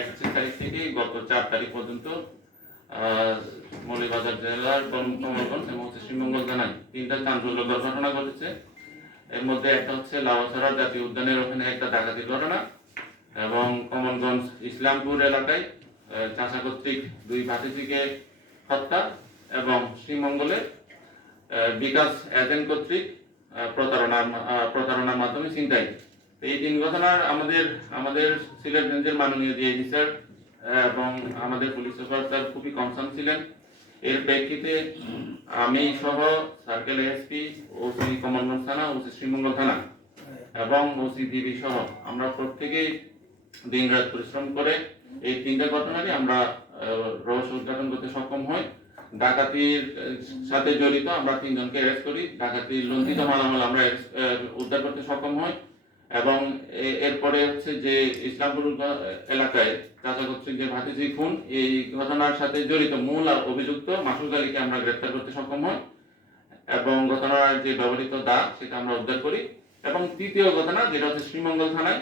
একত্রিশ তারিখ থেকে গত চার তারিখ পর্যন্ত আহ, মৌলভীবাজার জেলার কর্মগঞ্জ এবং শ্রীমঙ্গল থানায় তিনটা চাঞ্চল্যকর ঘটনা ঘটেছে। এর মধ্যে একটা হচ্ছে লাওয়াছড়া জাতীয় উদ্যানের ওখানে একটা ডাকাতির ঘটনা এবং কমলগঞ্জ ইসলামপুর এলাকায় চাষা কর্তৃক দুই ভাতিজিকে হত্যা এবং শ্রীমঙ্গলে বিকাশ এজেন্ট কর্তৃক প্রতারণার প্রতারণার মাধ্যমে চিন্তাই এই তিন ঘটনার আমাদের আমাদের সিলেট রেঞ্জের মাননীয় ডিআইজি স্যার এবং আমাদের পুলিশ সুপার স্যার খুবই কনসার্ন ছিলেন। এর প্রেক্ষিতে আমি সহ সার্কেল এসপি ওসি কমলগঞ্জ থানা ওসি শ্রীমঙ্গল থানা, এবং ওসি ডিবি সহ আমরা প্রত্যেকেই দিন রাত পরিশ্রম করে এই তিনটা ঘটনারই আমরা রহস্য উদ্ঘাটন করতে সক্ষম হই। ডাকাতির সাথে জড়িত আমরা তিনজনকে অ্যারেস্ট করি। ডাকাতির লঞ্চিত মালামাল আমরা উদ্ধার করতে সক্ষম হই। এবং এরপরে হচ্ছে যে ইসলামপুর এলাকায় চাচা যে ভাতিজি খুন, এই ঘটনার সাথে জড়িত মূল অভিযুক্ত মাসুদ আলীকে আমরা গ্রেপ্তার করতে সক্ষম হই এবং ঘটনার যে ব্যবহৃত দা, সেটা আমরা উদ্ধার করি। এবং তৃতীয় ঘটনা, যেটা হচ্ছে শ্রীমঙ্গল থানায়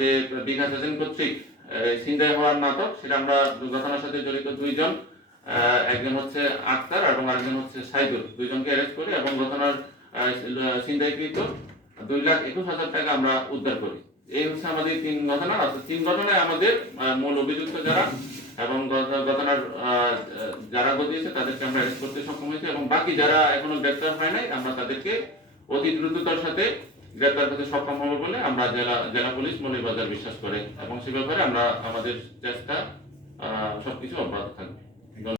যে বিকাশ এজেন্ট কর্তৃক চিন্তায় হওয়ার নাটক, সেটা আমরা ঘটনার সাথে জড়িত দুইজন একজন হচ্ছে আক্তার এবং আরেকজন হচ্ছে সাইদুল। দুইজনকে অ্যারেস্ট করি এবং ঘটনার চিন্তায়কৃত দুই লাখ একুশ হাজার টাকা আমরা উদ্ধার করি। এই হচ্ছে আমাদের তিন ঘটনা। তিন ঘটনায় আমাদের মূল অভিযুক্ত যারা এবং ঘট- ঘটনার যারা ঘটিয়েছে, তাদেরকে আমরা অ্যারেস্ট করতে সক্ষম হয়েছি এবং বাকি যারা এখনও গ্রেপ্তার হয় নাই, আমরা তাদেরকে অতি দ্রুততার সাথে গ্রেপ্তার করতে সক্ষম হবে বলে আমরা জেলা জেলা পুলিশ মনিবাজার বিশ্বাস করে এবং সে ব্যাপারে আমরা আমাদের চেষ্টা সবকিছু অব্যাহত থাকবে।